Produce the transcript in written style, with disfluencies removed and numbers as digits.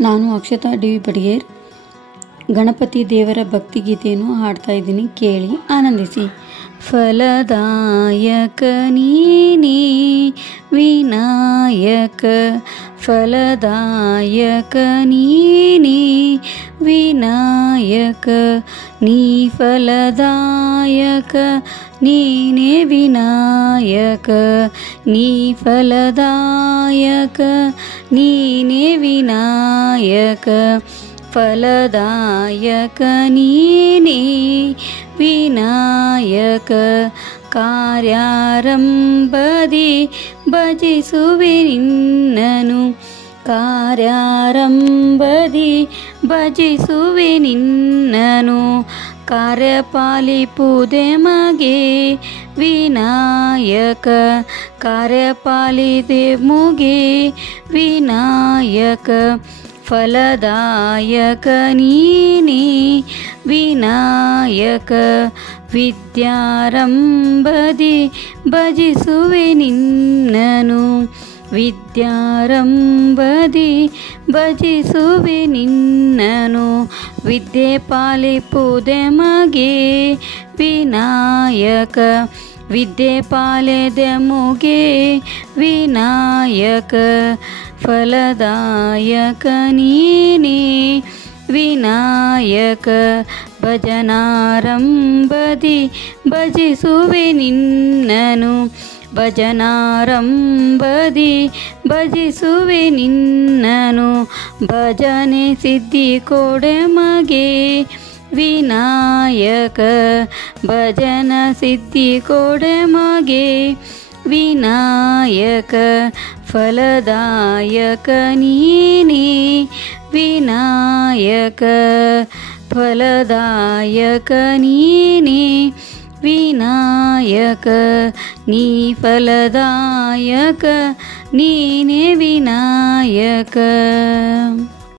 ನಾನು ಅಕ್ಷತಾ ಡಿ ಪಡಿಗೇರ್ ಗಣಪತಿ ದೇವರ ಭಕ್ತಿಗೀತೆಯನ್ನು ಹಾಡ್ತಾ ಇದ್ದೀನಿ, ಕೇಳಿ ಆನಂದಿಸಿ. ಫಲದಾಯಕ ನೀನೇ ವಿನಾಯಕ, ಫಲದಾಯಕ ನೀನೇ ವಿನಾಯಕ, ನೀ ಫಲದಾಯಕ ನೀನೇ ವಿನಾಯಕ, ನೀ ಫಲದಾಯಕ ನೀನೇ ವಿನಾಯಕ, ಫಲದಾಯಕ ನೀನೇ ವಿನಾಯಕ. ಕಾರ್ಯಾರಂಭದಿ ಭಜಿಸುವೆ ನಿನ್ನನು, ಕಾರ್ಯಾರಂಭದಿ ಭಜಿಸುವೆ ನಿನ್ನನು, ಕಾರ್ಯಪಾಲಿಪುದೆ ಮಗೆ ವಿನಾಯಕ, ಕಾರ್ಯಪಾಲಿದೆ ಮುಗೆ ವಿನಾಯಕ, ಫಲದಾಯಕ ನೀನೇ ವಿನಾಯಕ. ವಿದ್ಯಾರಂಭದಿ ಭಜಿಸುವೆ ನಿನ್ನನು, ವಿದ್ಯಾರಂಭದಿ ಭಜಿಸುವೆ ನಿನ್ನನು, ವಿದ್ಯೆ ಪಾಲಿಪುದೆ ಮಗೆ ವಿನಾಯಕ, ವಿದ್ಯೆ ಪಾಲೆದೆ ಮುಗೆ ವಿನಾಯಕ, ಫಲದಾಯಕ ನೀನೇ ವಿನಾಯಕ. ಭಜನಾರಂಭದಿ ಭಜಿಸುವೆ ನಿನ್ನನು, ಭಜನಾರಂಭದಿ ಭಜಿಸುವೆ ನಿನ್ನನು, ಭಜನೆ ಸಿದ್ಧಿ ಕೊಡೆ ಮಗೆ ವಿನಾಯಕ, ಭಜನ ಸಿದ್ಧಿ ಕೊಡೆ ಮಗೆ ವಿನಾಯಕ, ಫಲದಾಯಕ ನೀನೇ ವಿನಾಯಕ, ಫಲದಾಯಕ ನೀನೇ ವಿನಾಯಕ, ನೀ ಫಲದಾಯಕ ನೀನೇ ವಿನಾಯಕ.